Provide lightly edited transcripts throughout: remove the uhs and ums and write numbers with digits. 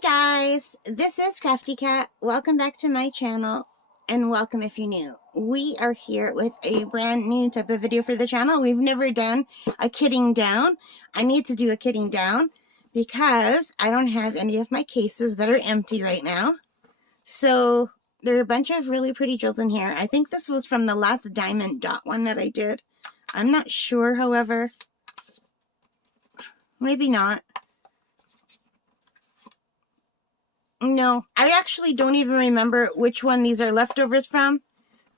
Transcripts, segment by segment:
Hi guys, this is Crafty Cat. Welcome back to my channel and welcome if you're new. We are here with a brand new type of video for the channel. We've never done a kitting down. I need to do a kitting down because I don't have any of my cases that are empty right now. So there are a bunch of really pretty jewels in here. I think this was from the last diamond dot one that I did. I'm not sure, however. Maybe not. No, I actually don't even remember which one these are leftovers from,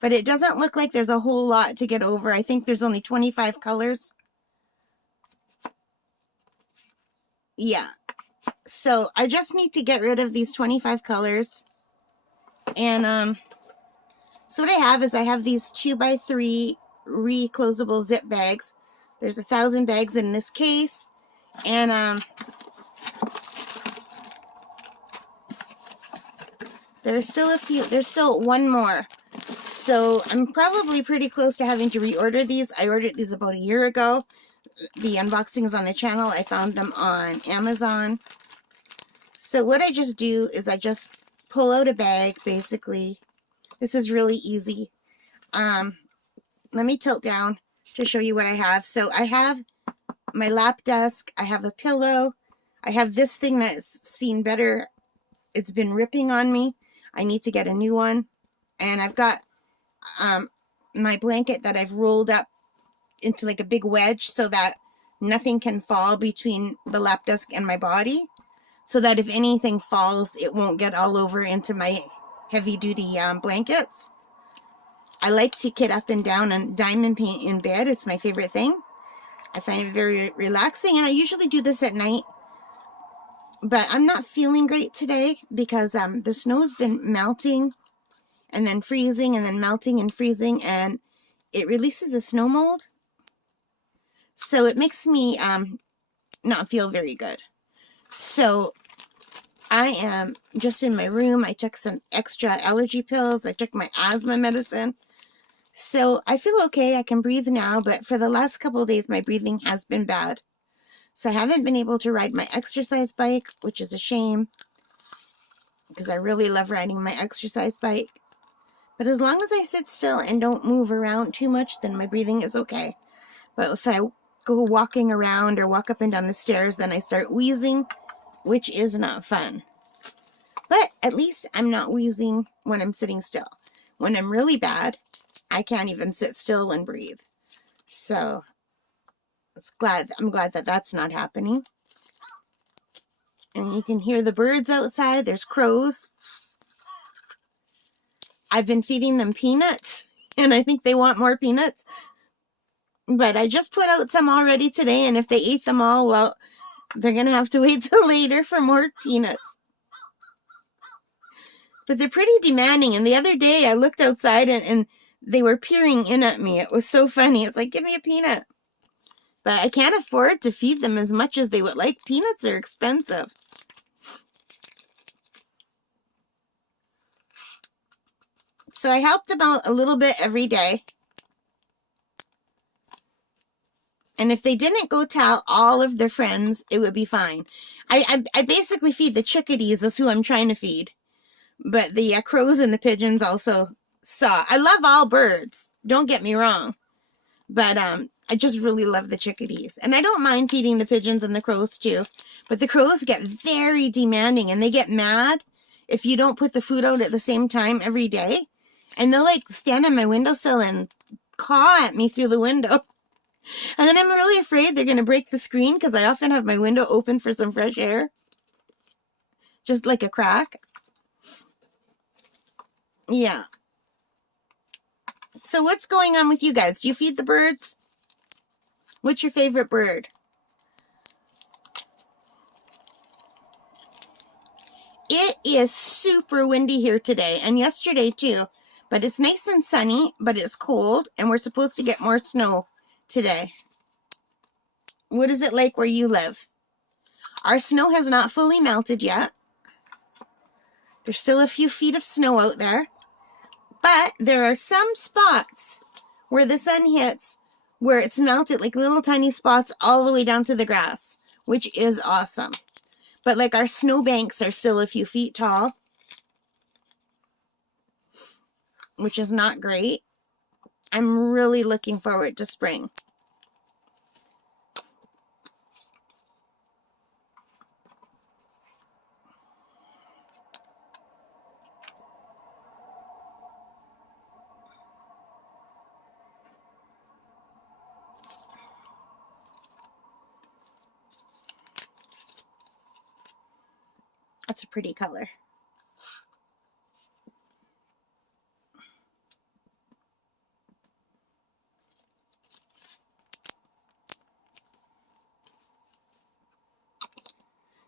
but it doesn't look like there's a whole lot to get over. I think there's only 25 colors. Yeah, so I just need to get rid of these 25 colors. And so what I have is I have these 2x3 reclosable zip bags. There's 1,000 bags in this case, and there's still a few, there's still one more. So I'm probably pretty close to having to reorder these. I ordered these about a year ago. The unboxings on the channel, I found them on Amazon. So what I just do is I just pull out a bag, basically. This is really easy. Let me tilt down to show you what I have. So I have my lap desk. I have a pillow. I have this thing that's seen better. It's been ripping on me. I need to get a new one. And I've got my blanket that I've rolled up into like a big wedge so that nothing can fall between the lap desk and my body, so that if anything falls, it won't get all over into my heavy-duty blankets. I like to kit up and down and diamond paint in bed. It's my favorite thing. I find it very relaxing, and I usually do this at night. But I'm not feeling great today because the snow's been melting and then freezing and then melting and freezing, and it releases a snow mold. So it makes me not feel very good. So I am just in my room. I took some extra allergy pills. I took my asthma medicine. So I feel okay. I can breathe now, but for the last couple of days, my breathing has been bad. So I haven't been able to ride my exercise bike, which is a shame because I really love riding my exercise bike. But as long as I sit still and don't move around too much, then my breathing is okay. But if I go walking around or walk up and down the stairs, then I start wheezing, which is not fun. But at least I'm not wheezing when I'm sitting still. When I'm really bad, I can't even sit still and breathe. So I'm glad that that's not happening. And you can hear the birds outside. There's crows. I've been feeding them peanuts, and I think they want more peanuts. But I just put out some already today, and if they ate them all, well, they're going to have to wait till later for more peanuts. But they're pretty demanding, and the other day I looked outside and they were peering in at me. It was so funny. It's like, give me a peanut. But I can't afford to feed them as much as they would like. Peanuts are expensive. So I help them out a little bit every day. And if they didn't go tell all of their friends, it would be fine. I basically feed the chickadees, is who I'm trying to feed. But the crows and the pigeons also saw. I love all birds, don't get me wrong. But I just really love the chickadees. And I don't mind feeding the pigeons and the crows too. But the crows get very demanding, and they get mad if you don't put the food out at the same time every day. And they'll like stand on my windowsill and caw at me through the window. And then I'm really afraid they're going to break the screen because I often have my window open for some fresh air. Just like a crack. Yeah. So what's going on with you guys? Do you feed the birds? What's your favorite bird? It is super windy here today, and yesterday too. But it's nice and sunny, but it's cold, and we're supposed to get more snow today. What is it like where you live? Our snow has not fully melted yet. There's still a few feet of snow out there. But there are some spots where the sun hits where it's melted, like little tiny spots all the way down to the grass, which is awesome. But like our snowbanks are still a few feet tall, which is not great. I'm really looking forward to spring. That's a pretty color.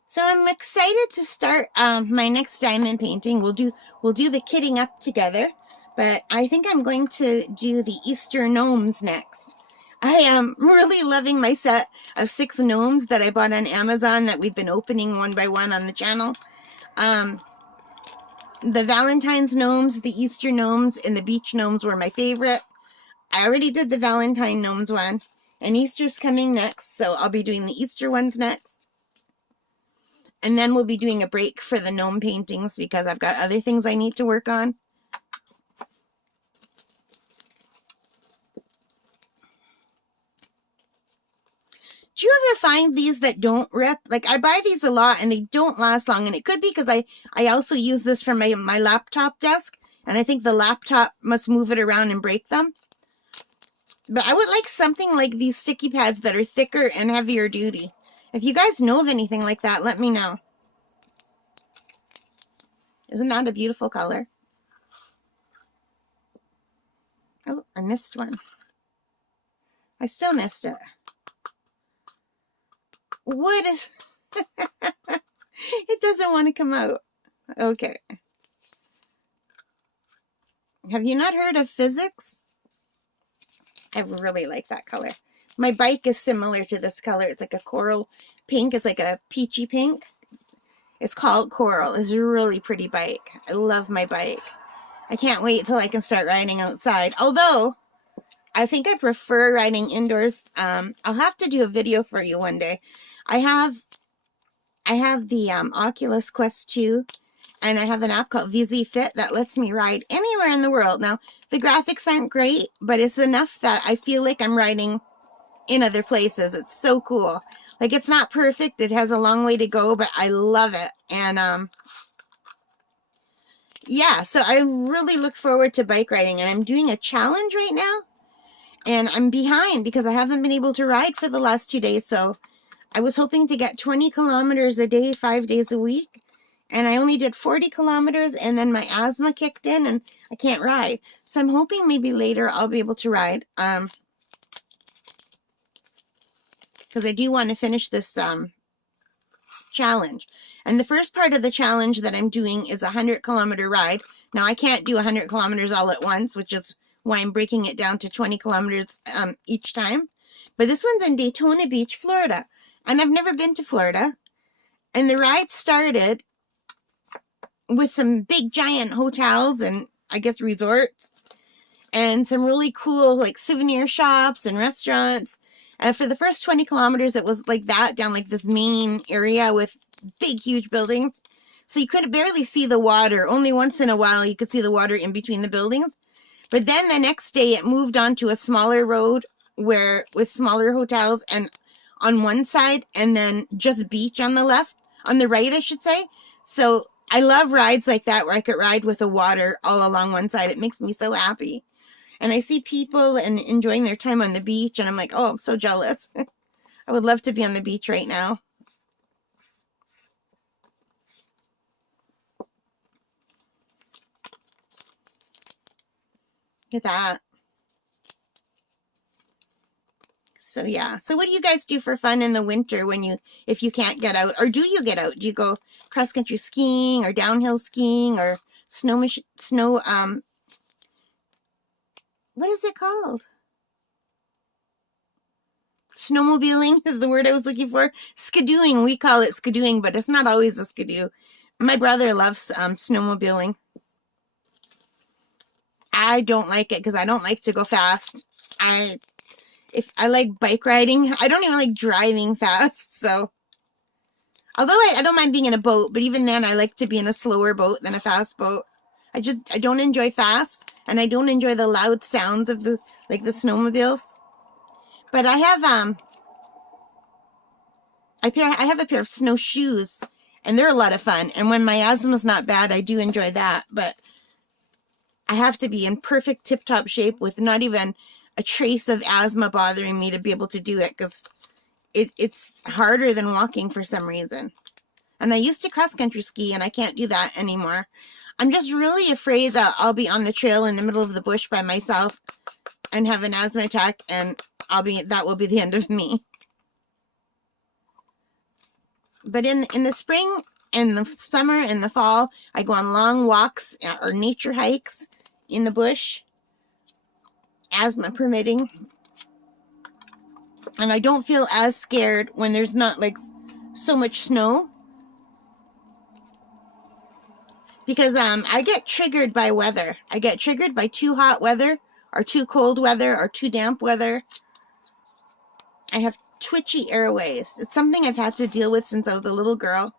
So I'm excited to start my next diamond painting. We'll do the kitting up together, but I think I'm going to do the Easter gnomes next. I am really loving my set of 6 gnomes that I bought on Amazon that we've been opening one by one on the channel. The Valentine's gnomes, the Easter gnomes, and the beach gnomes were my favorite. I already did the Valentine gnomes one, and Easter's coming next, so I'll be doing the Easter ones next. And then we'll be doing a break for the gnome paintings because I've got other things I need to work on. Do you ever find these that don't rip? Like, I buy these a lot and they don't last long. And it could be because I also use this for my laptop desk. And I think the laptop must move it around and break them. But I would like something like these sticky pads that are thicker and heavier duty. If you guys know of anything like that, let me know. Isn't that a beautiful color? Oh, I missed one. I still missed it. Wood is... It doesn't want to come out. Okay. Have you not heard of physics? I really like that color. My bike is similar to this color. It's like a coral pink. It's like a peachy pink. It's called Coral. It's a really pretty bike. I love my bike. I can't wait till I can start riding outside. Although, I think I prefer riding indoors. I'll have to do a video for you one day. I have the Oculus Quest 2, and I have an app called VZ Fit that lets me ride anywhere in the world. Now, the graphics aren't great, but it's enough that I feel like I'm riding in other places. It's so cool. Like, it's not perfect. It has a long way to go, but I love it. And, yeah, so I really look forward to bike riding. And I'm doing a challenge right now. And I'm behind because I haven't been able to ride for the last 2 days. So I was hoping to get 20 kilometers a day, 5 days a week. And I only did 40 kilometers. And then my asthma kicked in and I can't ride. So I'm hoping maybe later I'll be able to ride. Because I do want to finish this challenge. And the first part of the challenge that I'm doing is a 100-kilometer ride. Now, I can't do 100 kilometers all at once, which is why I'm breaking it down to 20 kilometers each time. But this one's in Daytona Beach, Florida. And I've never been to Florida. And the ride started with some big, giant hotels and, I guess, resorts. And some really cool, like, souvenir shops and restaurants. And for the first 20 kilometers, it was like that, down like this main area with big, huge buildings. So you could barely see the water. Only once in a while you could see the water in between the buildings. But then the next day it moved on to a smaller road with smaller hotels and on one side, and then just beach on the left, on the right, I should say. So I love rides like that where I could ride with the water all along one side. It makes me so happy. And I see people and enjoying their time on the beach, and I'm like, oh, I'm so jealous. I would love to be on the beach right now. Look at that. So, yeah. So what do you guys do for fun in the winter if you can't get out? Or do you get out? Do you go cross-country skiing or downhill skiing or what is it called? Snowmobiling is the word I was looking for. Skidooing, we call it skidooing, but it's not always a skidoo. My brother loves snowmobiling. I don't like it because I don't like to go fast. If I like bike riding, I don't even like driving fast, so Although I don't mind being in a boat, but even then I like to be in a slower boat than a fast boat. I don't enjoy fast, and I don't enjoy the loud sounds of the snowmobiles. But I have I have a pair of snowshoes, and they're a lot of fun. And when my asthma's not bad, I do enjoy that. But I have to be in perfect tip-top shape with not even a trace of asthma bothering me to be able to do it, because it's harder than walking for some reason. And I used to cross-country ski, and I can't do that anymore. I'm just really afraid that I'll be on the trail in the middle of the bush by myself and have an asthma attack, and that will be the end of me. But in the spring and the summer and the fall, I go on long walks or nature hikes in the bush, asthma permitting. And I don't feel as scared when there's not like so much snow. Because I get triggered by weather. I get triggered by too hot weather, or too cold weather, or too damp weather. I have twitchy airways. It's something I've had to deal with since I was a little girl,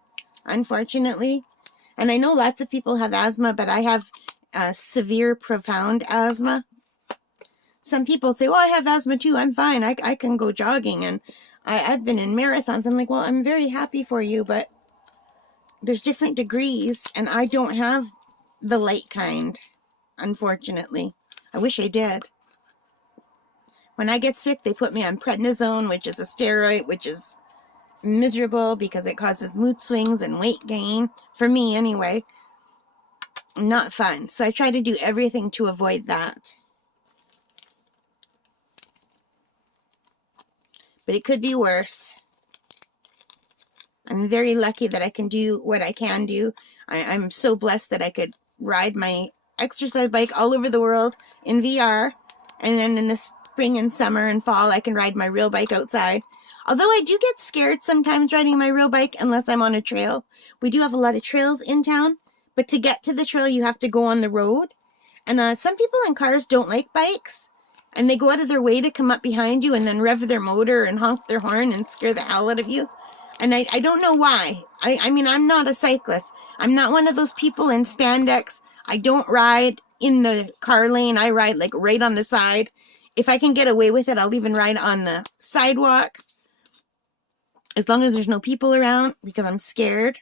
unfortunately. And I know lots of people have asthma, but I have severe, profound asthma. Some people say, well, I have asthma too. I'm fine. I can go jogging. And I've been in marathons. I'm like, well, I'm very happy for you, but there's different degrees, and I don't have the light kind, unfortunately. I wish I did. When I get sick, they put me on prednisone, which is a steroid, which is miserable because it causes mood swings and weight gain. For me, anyway. Not fun. So I try to do everything to avoid that. But it could be worse. I'm very lucky that I can do what I can do. I'm so blessed that I could ride my exercise bike all over the world in VR. And then in the spring and summer and fall, I can ride my real bike outside. Although I do get scared sometimes riding my real bike unless I'm on a trail. We do have a lot of trails in town. But to get to the trail, you have to go on the road. And some people in cars don't like bikes. And they go out of their way to come up behind you and then rev their motor and honk their horn and scare the hell out of you. And I don't know why. I mean, I'm not a cyclist. I'm not one of those people in spandex. I don't ride in the car lane. I ride like right on the side. If I can get away with it, I'll even ride on the sidewalk. As long as there's no people around, because I'm scared.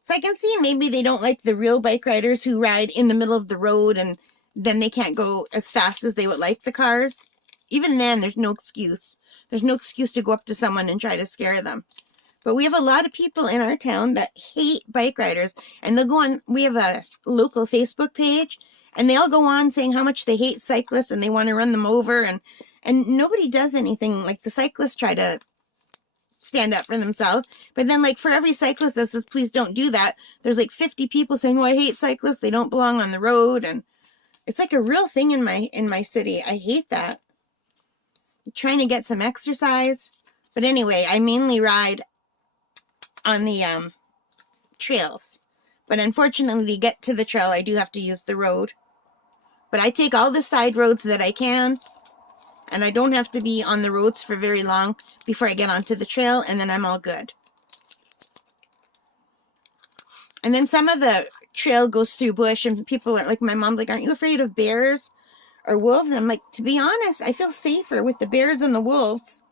So I can see maybe they don't like the real bike riders who ride in the middle of the road and then they can't go as fast as they would like the cars. Even then, there's no excuse. There's no excuse to go up to someone and try to scare them. But we have a lot of people in our town that hate bike riders. And they'll go on, we have a local Facebook page, and they all go on saying how much they hate cyclists and they want to run them over. And nobody does anything. Like the cyclists try to stand up for themselves. But then like for every cyclist that says, please don't do that, there's like 50 people saying, oh, I hate cyclists. They don't belong on the road. And it's like a real thing in my city. I hate that. I'm trying to get some exercise. But anyway, I mainly ride on the trails. But unfortunately, to get to the trail, I do have to use the road. But I take all the side roads that I can. And I don't have to be on the roads for very long before I get onto the trail. And then I'm all good. And then some of the trail goes through bush. And people are like, my mom's like, aren't you afraid of bears or wolves? And I'm like, to be honest, I feel safer with the bears and the wolves.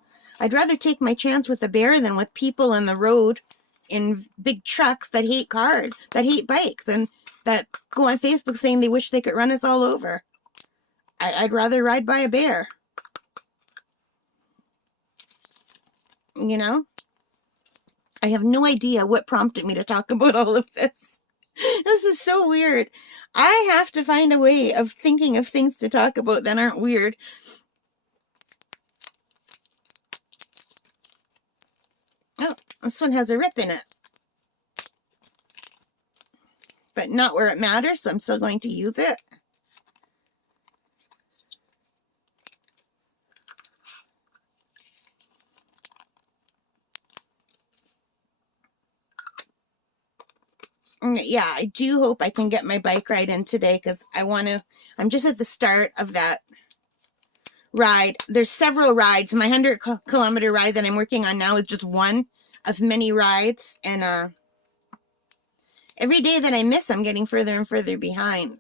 I'd rather take my chance with a bear than with people on the road in big trucks that hate cars, that hate bikes, and that go on Facebook saying they wish they could run us all over. I'd rather ride by a bear. You know? I have no idea what prompted me to talk about all of this. This is so weird. I have to find a way of thinking of things to talk about that aren't weird. Oh, this one has a rip in it. But not where it matters, so I'm still going to use it. Yeah, I do hope I can get my bike ride in today because I'm just at the start of that ride. There's several rides. My 100-kilometer ride that I'm working on now is just one of many rides. And every day that I miss, I'm getting further and further behind.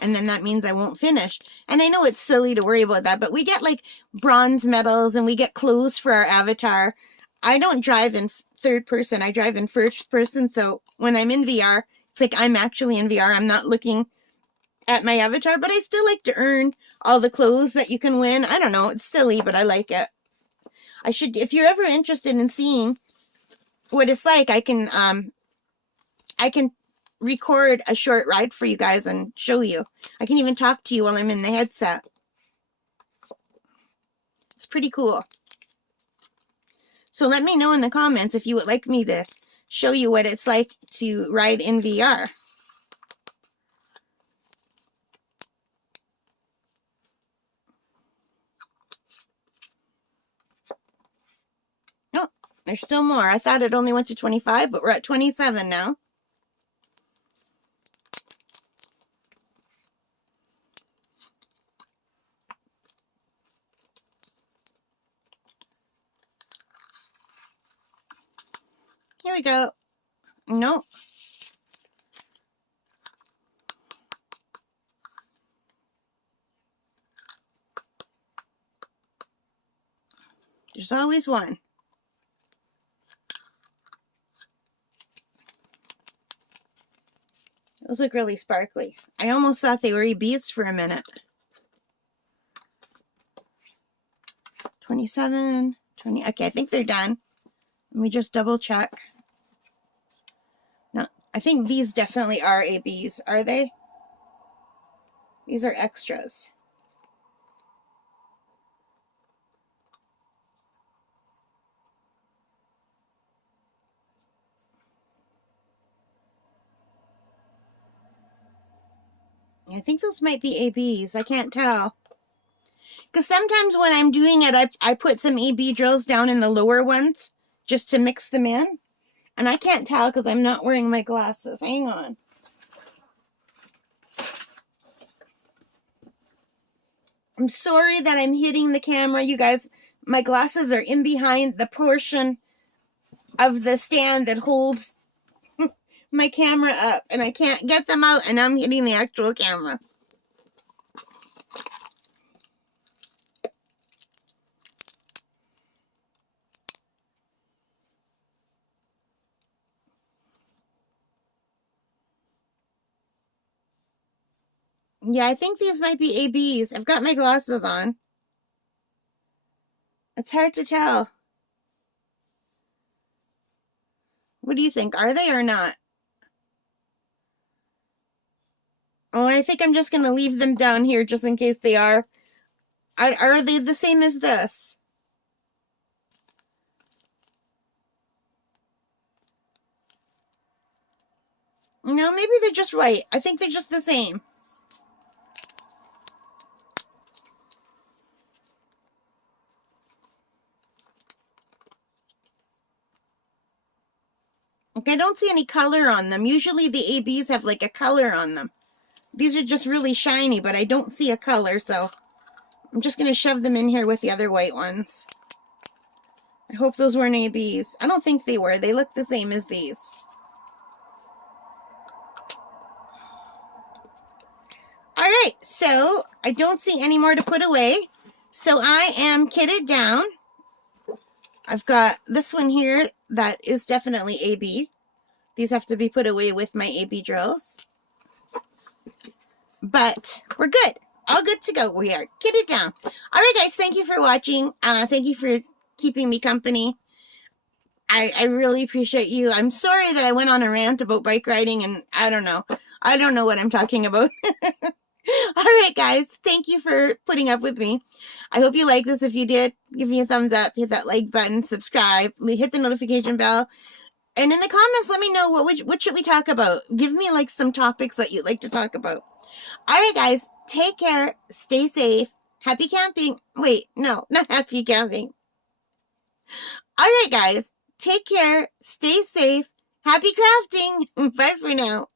And then that means I won't finish. And I know it's silly to worry about that, but we get like bronze medals and we get clothes for our avatar. I don't drive in third person. I drive in first person. So when I'm in VR, it's like I'm actually in VR. I'm not looking at my avatar, but I still like to earn all the clothes that you can win. I don't know. It's silly, but I like it. I should, if you're ever interested in seeing what it's like, I can record a short ride for you guys and show you. I can even talk to you while I'm in the headset. It's pretty cool. So let me know in the comments if you would like me to show you what it's like to ride in VR. Oh, there's still more. I thought it only went to 25, but we're at 27 now. Here we go. Nope. There's always one. Those look really sparkly. I almost thought they were EBs for a minute. 27, 20. Okay, I think they're done. Let me just double check. No, I think these definitely are ABs. Are they? These are extras. I think those might be ABs. I can't tell. Because sometimes when I'm doing it, I put some AB drills down in the lower ones just to mix them in. And I can't tell because I'm not wearing my glasses. Hang on. I'm sorry that I'm hitting the camera, you guys. My glasses are in behind the portion of the stand that holds my camera up. And I can't get them out, and I'm hitting the actual camera. Yeah, I think these might be ABs. I've got my glasses on. It's hard to tell. What do you think? Are they or not? Oh, I think I'm just going to leave them down here just in case they are. Are they the same as this? No, maybe they're just white. I think they're just the same. Okay, I don't see any color on them. Usually the ABs have like a color on them. These are just really shiny, but I don't see a color, so I'm just going to shove them in here with the other white ones. I hope those weren't ABs. I don't think they were. They look the same as these. Alright, so I don't see any more to put away. So I am kitted down. I've got this one here that is definitely AB. These have to be put away with my AB drills. But we're good. All good to go. We are kitted down. Alright guys, thank you for watching. Thank you for keeping me company. I really appreciate you. I'm sorry that I went on a rant about bike riding and I don't know. I don't know what I'm talking about. Alright guys, thank you for putting up with me. I hope you like this. If you did, give me a thumbs up, hit that like button, subscribe, hit the notification bell, and in the comments let me know what should we talk about. Give me like some topics that you'd like to talk about. Alright guys, take care, stay safe, happy camping. Wait, no, not happy camping. Alright guys, take care, stay safe, happy crafting. Bye for now.